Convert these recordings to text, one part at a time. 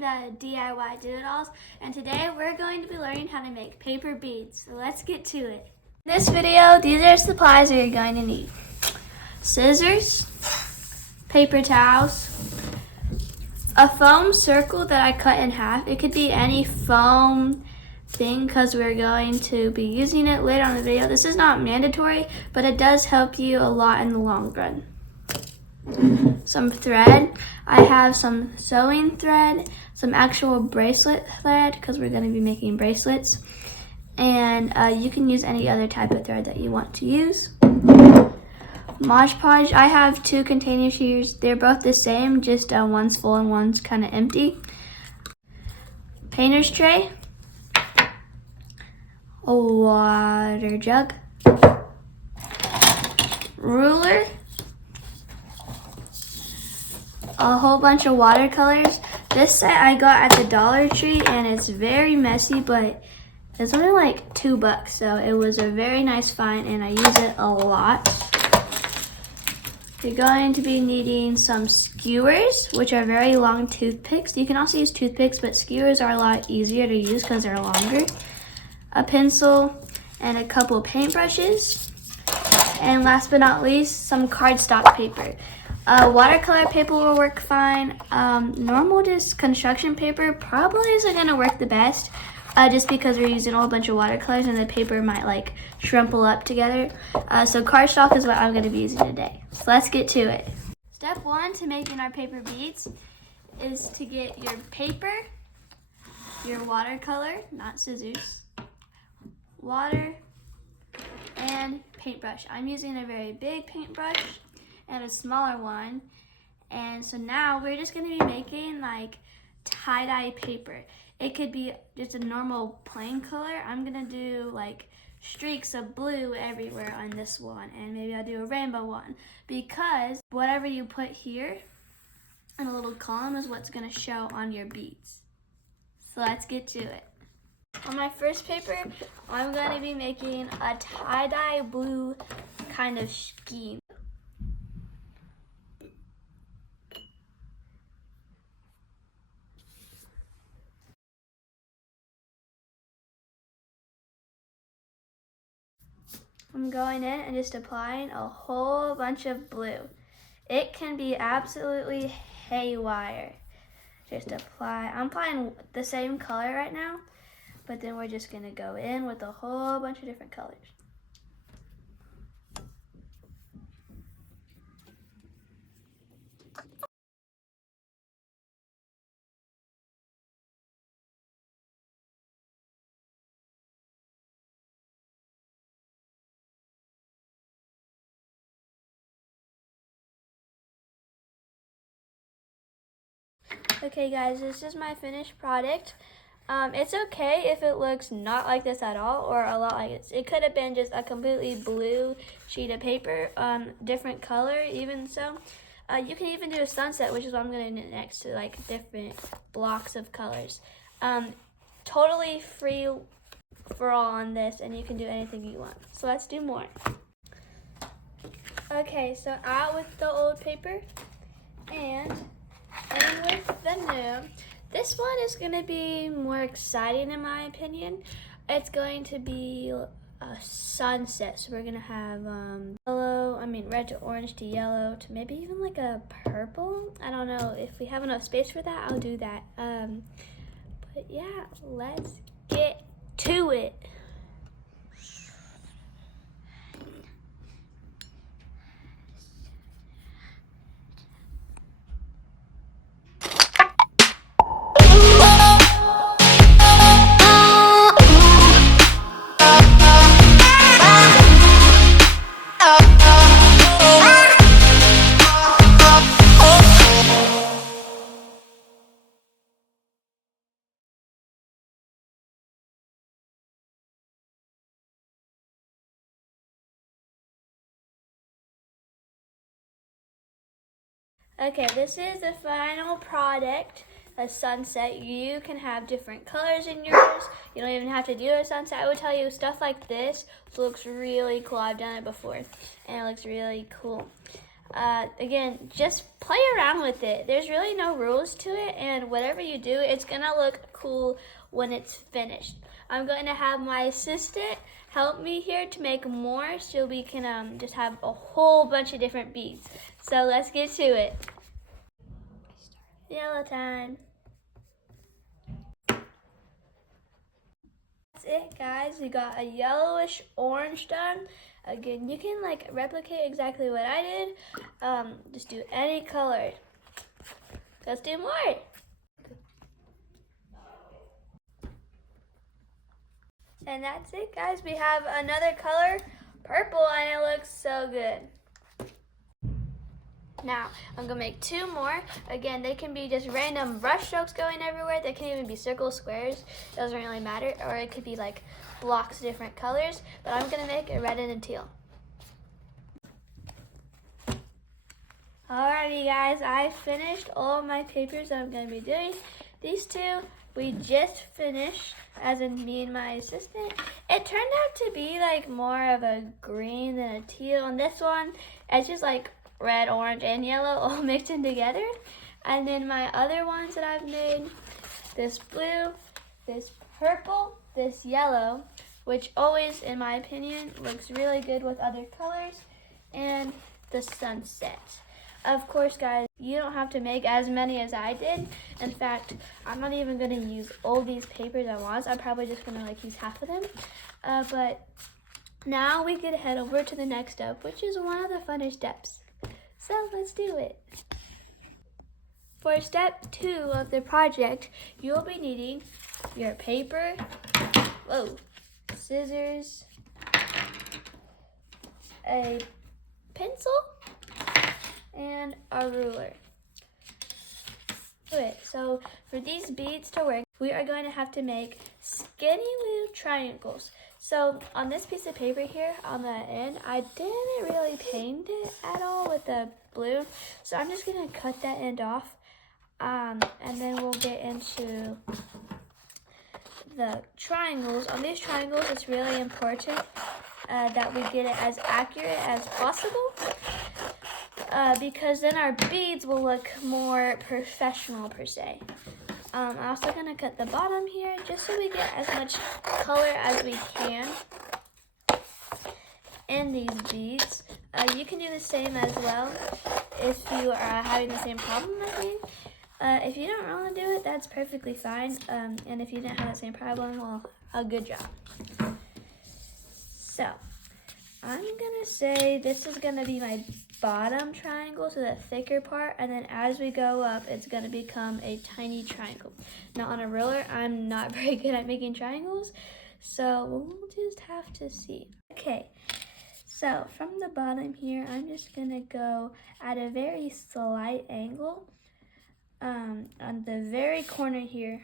welcome to DIY Do-It-Alls, and today we're going to be learning how to make paper beads, so let's get to it. In this video, these are supplies that you're going to need. Scissors, paper towels, a foam circle that I cut in half. It could be any foam thing because we're going to be using it later on in the video. This is not mandatory, but it does help you a lot in the long run. Some thread. I have some sewing thread, some actual bracelet thread because we're going to be making bracelets, and you can use any other type of thread that you want to use. Modge Podge. I have two containers here. They're both the same, just one's full and one's kind of empty. Painter's tray, a water jug, ruler, a whole bunch of watercolors. This set I got at the Dollar Tree and it's very messy, but it's only like $2, so it was a very nice find and I use it a lot. You're going to be needing some skewers, which are very long toothpicks. You can also use toothpicks, but skewers are a lot easier to use because they're longer. A pencil and a couple paintbrushes. And last but not least, some cardstock paper. Watercolor paper will work fine. Normal just construction paper probably isn't gonna work the best, just because we're using a whole bunch of watercolors and the paper might like shrinkle up together. So cardstock is what I'm gonna be using today. So let's get to it. Step one to making our paper beads is to get your paper, your watercolor, not scissors, water, and paintbrush. I'm using a very big paintbrush and a smaller one, and so now we're just going to be making like tie-dye paper. It could be just a normal plain color. I'm gonna do like streaks of blue everywhere on this one, and maybe I'll do a rainbow one, because whatever you put here in a little column is what's gonna show on your beads. So let's get to it. On my first paper, I'm going to be making a tie-dye blue kind of scheme. I'm going in and just applying a whole bunch of blue. It can be absolutely haywire. Just apply. I'm applying the same color right now, but then we're just going to go in with a whole bunch of different colors. Okay guys, this is my finished product. It's okay if it looks not like this at all or a lot like this. It could have been just a completely blue sheet of paper, different color even so. You can even do a sunset, which is what I'm going to do next, to like different blocks of colors. Totally free for all on this, and you can do anything you want. So let's do more. Okay, so out with the old paper and in with the new. This one is going to be more exciting in my opinion. It's going to be a sunset. So we're going to have red to orange to yellow to maybe even like a purple. I don't know. If we have enough space for that, I'll do that. But yeah, let's get to it. Okay, this is the final product, a sunset. You can have different colors in yours. You don't even have to do a sunset. I would tell you stuff like this looks really cool. I've done it before, and it looks really cool. Again, just play around with it. There's really no rules to it, and whatever you do, it's gonna look cool when it's finished. I'm going to have my assistant help me here to make more so we can just have a whole bunch of different beads. So let's get to it. Yellow time. That's it, guys. We got a yellowish orange done. Again, you can like replicate exactly what I did. Just do any color. Let's do more. And that's it, guys. We have another color, purple, and it looks so good. Now, I'm gonna make two more. Again, they can be just random brush strokes going everywhere. They can even be circles, squares. It doesn't really matter. Or it could be like blocks of different colors. But I'm gonna make a red and a teal. Alrighty, guys. I finished all of my papers that I'm gonna be doing. These two, we just finished, as in me and my assistant. It turned out to be like more of a green than a teal. And this one, it's just like red, orange, and yellow all mixed in together. And then my other ones that I've made, this blue, this purple, this yellow, which always, in my opinion, looks really good with other colors, and the sunset. Of course, guys, you don't have to make as many as I did. In fact, I'm not even gonna use all these papers at once. I'm probably just gonna like use half of them. But now we could head over to the next step, which is one of the funnest steps. So let's do it. For step 2 of the project, you'll be needing your paper, scissors, a pencil, and a ruler. So for these beads to work, we are going to have to make skinny little triangles. So on this piece of paper here on the end, I didn't really paint it at all with the blue. So I'm just gonna cut that end off. And then we'll get into the triangles. On these triangles, it's really important that we get it as accurate as possible. Because then our beads will look more professional per se. I'm also gonna cut the bottom here just so we get as much color as we can in these beads. You can do the same as well if you are having the same problem as me. If you don't want to do it, that's perfectly fine. And if you didn't have the same problem, well, a good job. So I'm gonna say this is gonna be my bottom triangle, so the thicker part, and then as we go up, it's gonna become a tiny triangle. Now on a ruler, I'm not very good at making triangles, so we'll just have to see. Okay, so from the bottom here, I'm just gonna go at a very slight angle on the very corner here.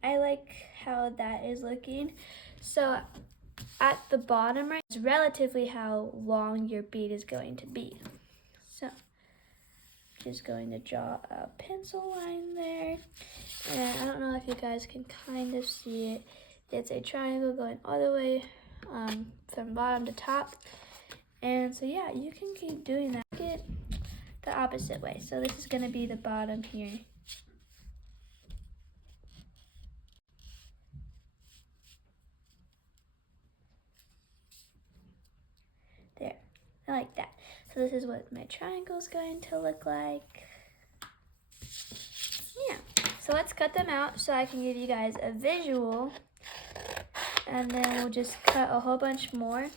I like how that is looking. So at the bottom right is relatively how long your bead is going to be. So just going to draw a pencil line there. And I don't know if you guys can kind of see it. It's a triangle going all the way from bottom to top. And so yeah, you can keep doing that. Get the opposite way. So this is going to be the bottom here. There, I like that. So this is what my triangle is going to look like. Yeah, so let's cut them out so I can give you guys a visual. And then we'll just cut a whole bunch more.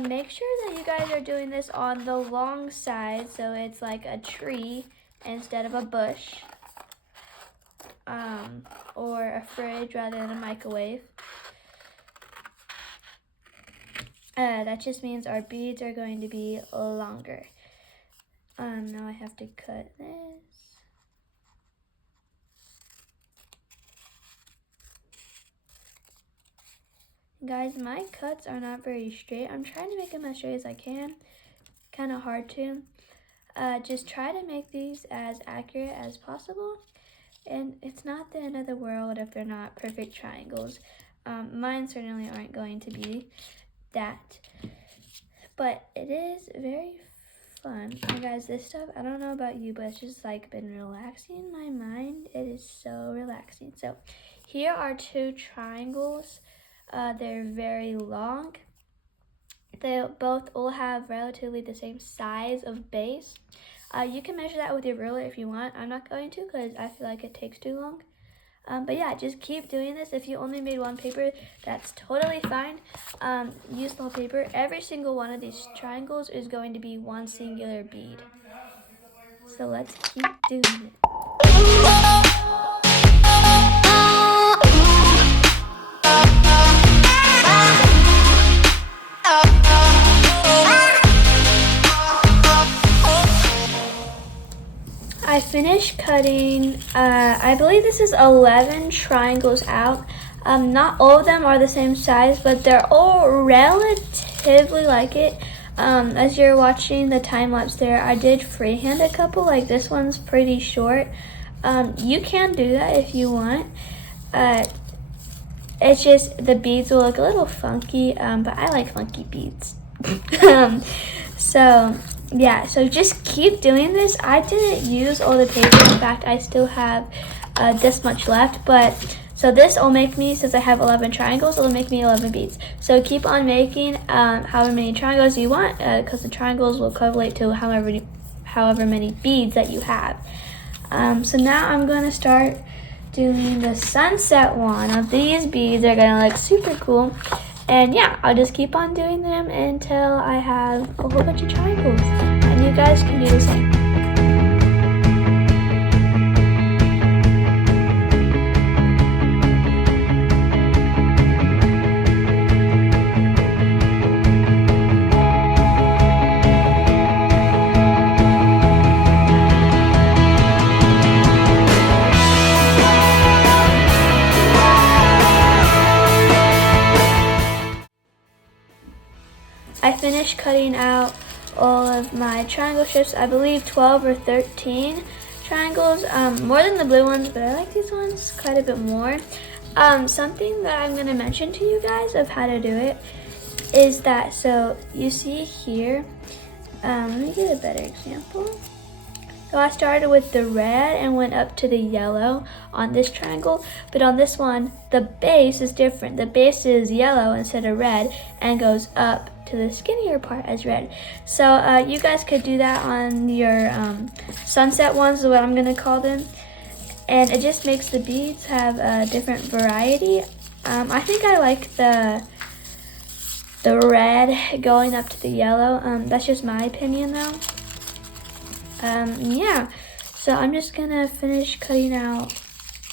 Make sure that you guys are doing this on the long side so it's like a tree instead of a bush. Or a fridge rather than a microwave. That just means our beads are going to be longer. Now I have to cut this. Guys, my cuts are not very straight. I'm trying to make them as straight as I can. Kind of hard to. Just try to make these as accurate as possible. And it's not the end of the world if they're not perfect triangles. Mine certainly aren't going to be that. But it is very fun. And guys, this stuff, I don't know about you, but it's just like been relaxing my mind. It is so relaxing. So here are 2 triangles. They're very long. They both all have relatively the same size of base. You can measure that with your ruler if you want. I'm not going to because I feel like it takes too long. But yeah, just keep doing this. If you only made 1 paper, that's totally fine. Use the whole paper. Every single one of these triangles is going to be 1 singular bead. So let's keep doing it. I finished cutting, I believe this is 11 triangles out. Not all of them are the same size, but they're all relatively like it. As you're watching the time lapse there, I did freehand a couple, like this one's pretty short. You can do that if you want. It's just the beads will look a little funky, but I like funky beads. So yeah, so just keep doing this. I didn't use all the paper. In fact, I still have this much left, but so this will make me, since I have 11 triangles, it'll make me 11 beads. So keep on making however many triangles you want, because the triangles will correlate to however many beads that you have. So now I'm going to start doing the sunset one of these beads. They're going to look super cool. And yeah, I'll just keep on doing them until I have a whole bunch of triangles. And you guys can do the same. I finished cutting out all of my triangle strips. I believe 12 or 13 triangles, more than the blue ones, but I like these ones quite a bit more. Something that I'm going to mention to you guys of how to do it is that, so you see here, let me get a better example. So I started with the red and went up to the yellow on this triangle, but on this one, the base is different. The base is yellow instead of red and goes up to the skinnier part as red. So you guys could do that on your sunset ones, is what I'm gonna call them. And it just makes the beads have a different variety. I think I like the red going up to the yellow. That's just my opinion though. Yeah, so I'm just gonna finish cutting out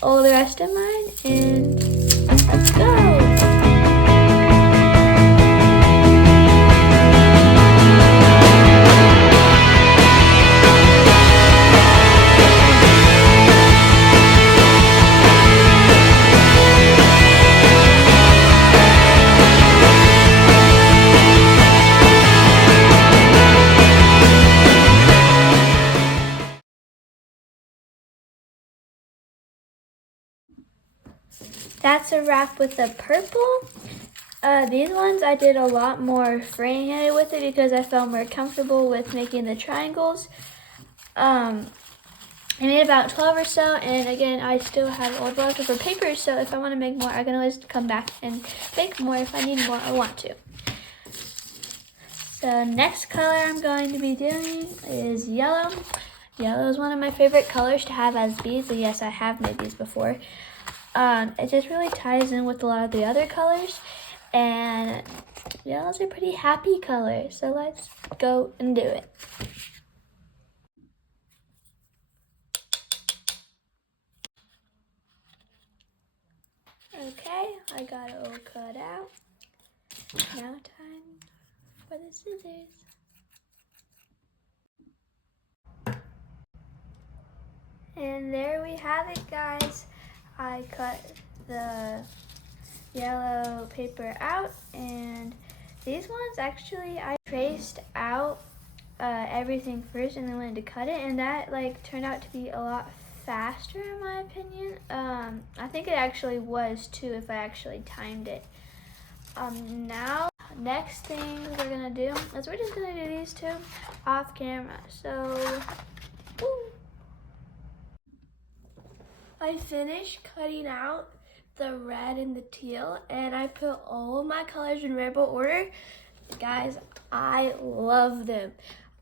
all the rest of mine and let's go. That's a wrap with the purple. These ones I did a lot more freehanded with it because I felt more comfortable with making the triangles. I made about 12 or so, and again, I still have old leftover paper, so if I want to make more, I can always come back and make more if I need more or want to. So next color I'm going to be doing is yellow. Yellow is one of my favorite colors to have as beads, and yes, I have made these before. It just really ties in with a lot of the other colors, and yellow's a pretty happy color, so let's go and do it. Okay, I got it all cut out. Now time for the scissors. And there we have it, guys. I cut the yellow paper out, and these ones actually I traced out everything first and then went to cut it, and that like turned out to be a lot faster in my opinion. I think it actually was too if I actually timed it. Now, next thing we're gonna do is we're just gonna do these two off camera. So, woo. I finished cutting out the red and the teal, and I put all of my colors in rainbow order. Guys, I love them.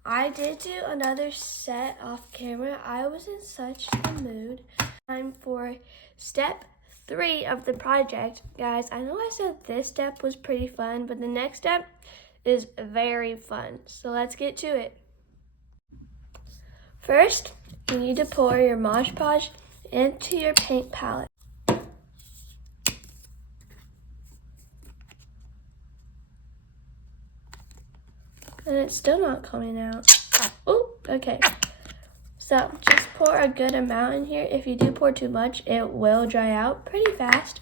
I did do another set off camera. I was in such a mood. Time for step 3 of the project. Guys, I know I said this step was pretty fun, but the next step is very fun. So let's get to it. First, you need to pour your Mod Podge into your paint palette. And it's still not coming out. Oh, okay. So just pour a good amount in here. If you do pour too much, it will dry out pretty fast.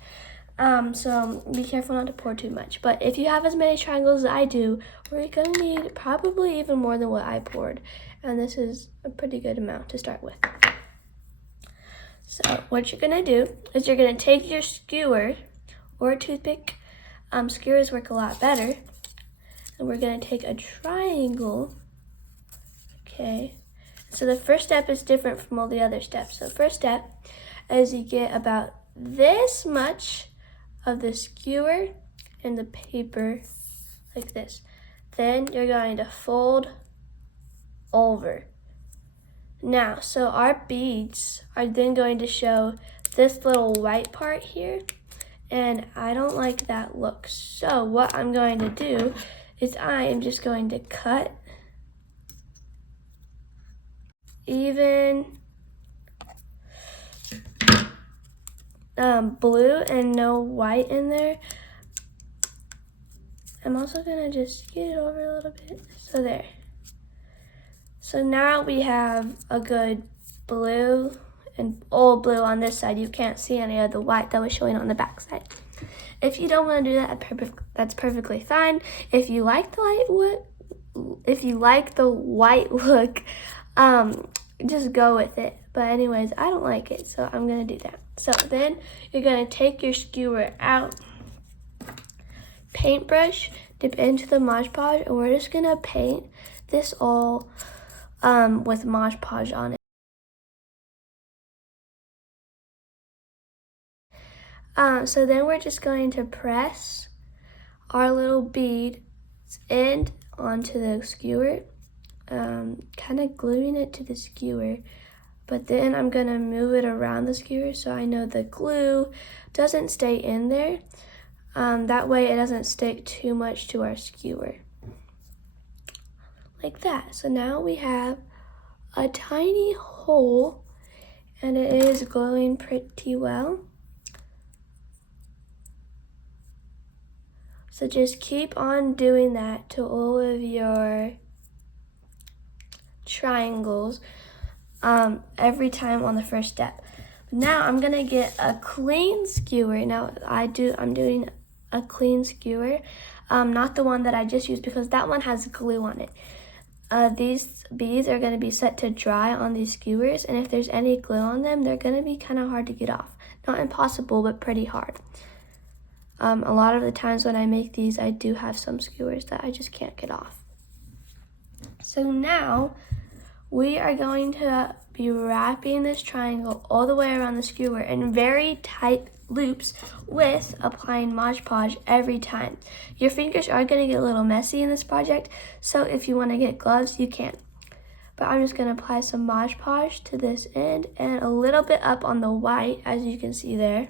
So be careful not to pour too much. But if you have as many triangles as I do, we're gonna need probably even more than what I poured. And this is a pretty good amount to start with. So what you're gonna do is you're gonna take your skewer or a toothpick. Skewers work a lot better. And we're gonna take a triangle. Okay. So the first step is different from all the other steps. So first step is you get about this much of the skewer in the paper like this. Then you're going to fold over. Now, so our beads are then going to show this little white part here, and I don't like that look. So what I'm going to do is I am just going to cut even blue and no white in there. I'm also gonna just scoot it over a little bit. So there. So now we have a good blue and all blue on this side. You can't see any of the white that was showing on the back side. If you don't want to do that, that's perfectly fine. If you like the white look, just go with it. But anyways, I don't like it, so I'm gonna do that. So then you're gonna take your skewer out, paintbrush, dip into the Mod Podge, and we're just gonna paint this all with Mod Podge on it. So then we're just going to press our little bead end onto the skewer, kind of gluing it to the skewer, but then I'm going to move it around the skewer so I know the glue doesn't stay in there. That way it doesn't stick too much to our skewer. Like that. So now we have a tiny hole, and it is glowing pretty well. So just keep on doing that to all of your triangles every time on the first step. Now I'm gonna get a clean skewer. Now I'm doing a clean skewer, not the one that I just used because that one has glue on it. These beads are gonna be set to dry on these skewers, and if there's any glue on them, they're gonna be kind of hard to get off. Not impossible, but pretty hard. A lot of the times when I make these, I do have some skewers that I just can't get off. So now we are going to be wrapping this triangle all the way around the skewer in very tight loops with applying Mod Podge every time. Your fingers are going to get a little messy in this project, so if you want to get gloves, you can. But I'm just going to apply some Mod Podge to this end and a little bit up on the white, as you can see there,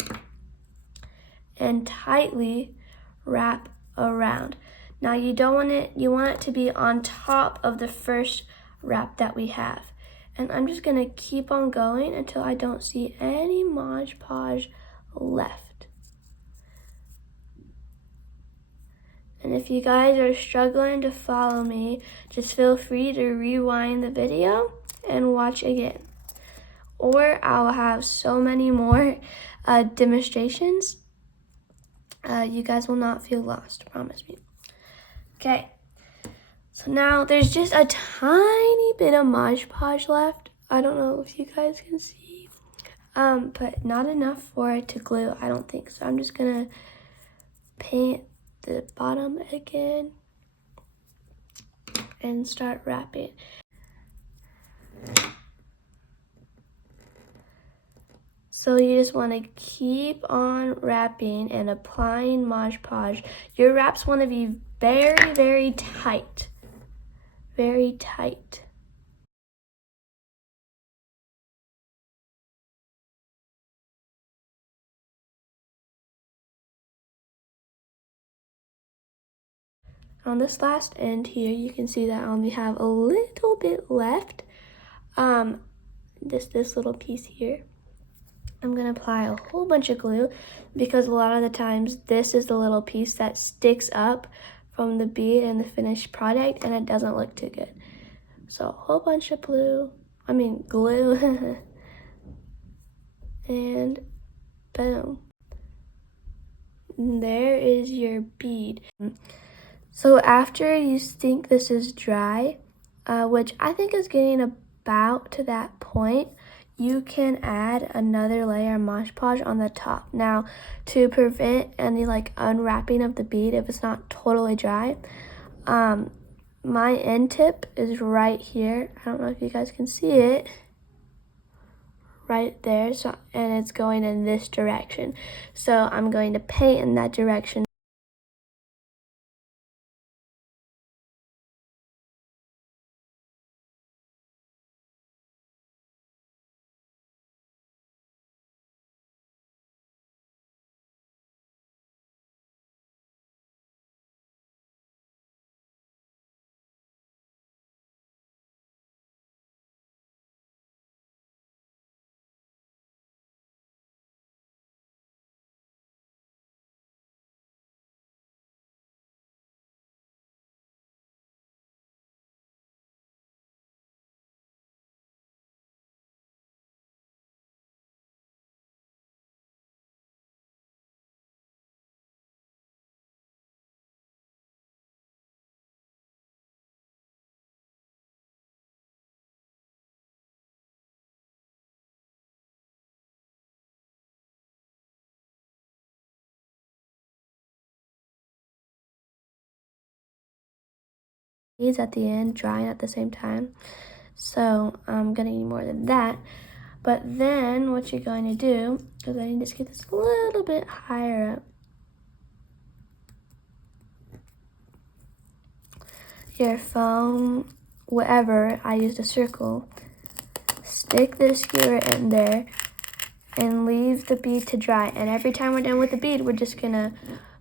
and tightly wrap around. Now you want it to be on top of the first wrap that we have. And I'm just gonna keep on going until I don't see any Mod Podge left. And if you guys are struggling to follow me, just feel free to rewind the video and watch again. Or I'll have so many more demonstrations. You guys will not feel lost, promise me. Okay, so now there's just a tiny bit of Mod Podge left. I don't know if you guys can see. but not enough for it to glue, I don't think. So I'm just gonna paint the bottom again and start wrapping. So you just want to keep on wrapping and applying Mod Podge. Your wraps want to be very, very tight. Very tight. On this last end here, you can see that I only have a little bit left. This little piece here. I'm gonna apply a whole bunch of glue because a lot of the times this is the little piece that sticks up from the bead and the finished product and it doesn't look too good. So a whole bunch of glue. And boom. And there is your bead. So after you think this is dry, which I think is getting about to that point, you can add another layer of Mod Podge on the top. Now, to prevent any like unwrapping of the bead if it's not totally dry, my end tip is right here. I don't know if you guys can see it. Right there, and it's going in this direction. So I'm going to paint in that direction. These at the end drying at the same time, so I'm gonna need more than that. But then what you're going to do is I need to just get this a little bit higher up. Your foam, whatever, I used a circle. Stick the skewer in there and leave the bead to dry. And every time we're done with the bead, we're just gonna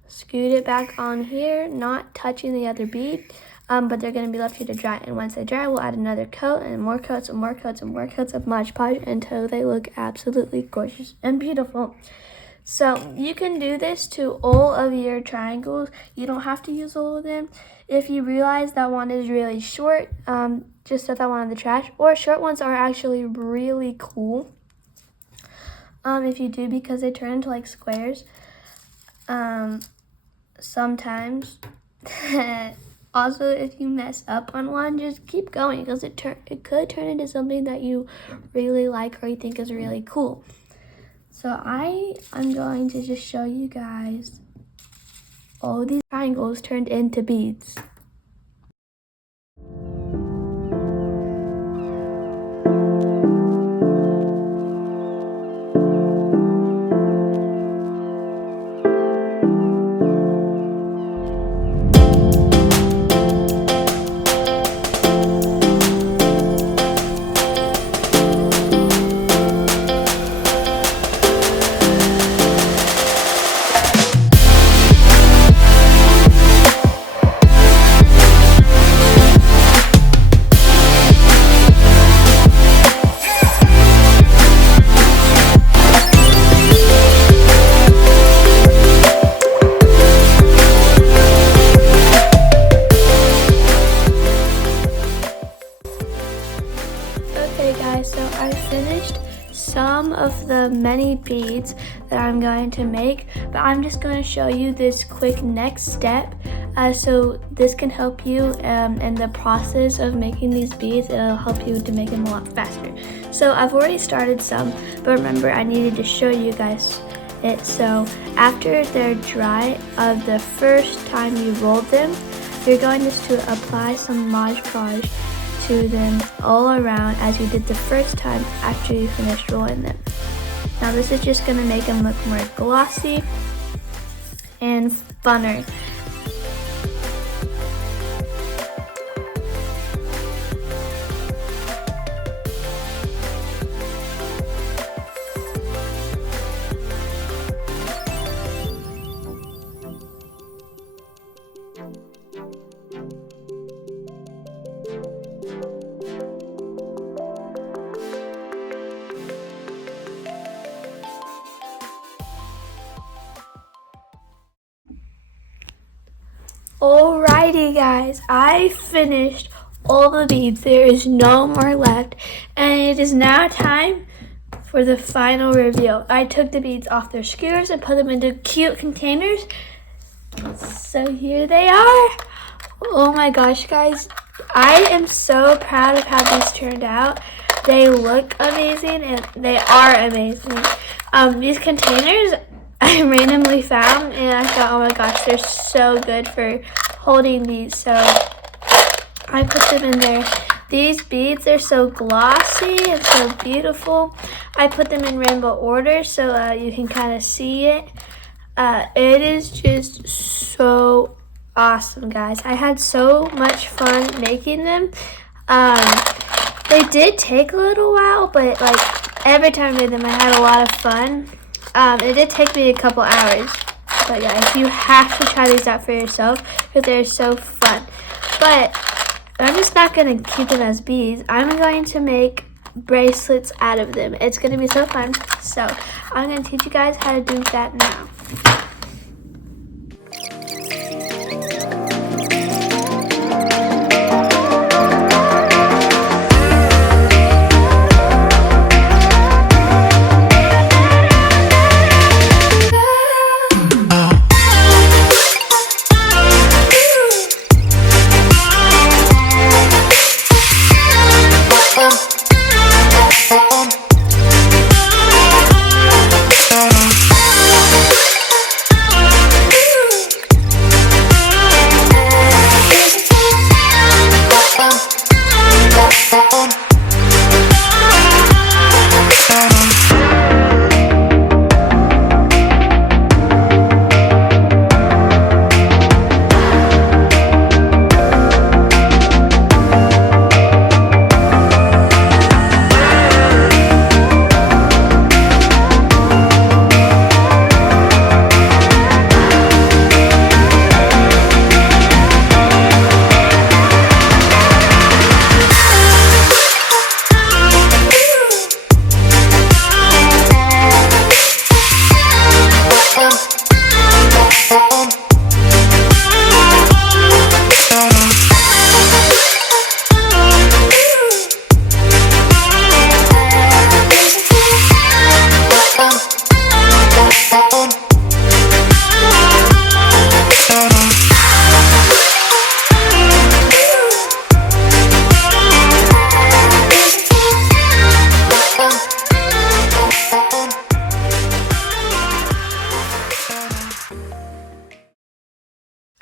scoot it back on here, not touching the other bead. But they're going to be left here to dry, and once they dry, we'll add another coat and more coats and more coats and more coats of Mod Podge until they look absolutely gorgeous and beautiful. So you can do this to all of your triangles. You don't have to use all of them. If you realize that one is really short, just set that one in the trash. Or short ones are actually really cool. If you do, because they turn into like squares. Sometimes. Also, if you mess up on one, just keep going because it could turn into something that you really like or you think is really cool. So I'm going to just show you guys all these triangles turned into beads. So I finished some of the many beads that I'm going to make, but I'm just going to show you this quick next step So this can help you in the process of making these beads. It'll help you to make them a lot faster. So I've already started some, but remember I needed to show you guys it. So after they're dry, the first time you rolled them, you're going just to apply some modge podge to them all around as you did the first time after you finished rolling them. Now this is just going to make them look more glossy and funner. Alrighty guys, I finished all the beads. There is no more left, and it is now time for the final reveal. I took the beads off their skewers and put them into cute containers. So here they are. Oh my gosh guys, I am so proud of how these turned out. They look amazing and they are amazing. These containers I randomly found, and I thought, oh my gosh, they're so good for holding these. So I put them in there. These beads are so glossy and so beautiful. I put them in rainbow order so you can kind of see it. It is just so awesome, guys. I had so much fun making them. They did take a little while, but like every time I made them I had a lot of fun. It did take me a couple hours, but guys, you have to try these out for yourself because they're so fun. But I'm just not going to keep them as beads. I'm going to make bracelets out of them. It's going to be so fun. So I'm going to teach you guys how to do that now.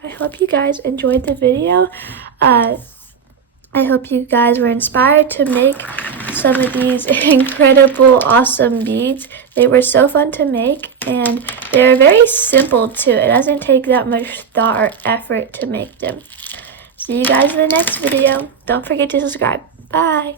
I hope you guys enjoyed the video. I hope you guys were inspired to make some of these incredible, awesome beads. They were so fun to make, and they're very simple too. It doesn't take that much thought or effort to make them. See you guys in the next video. Don't forget to subscribe. Bye.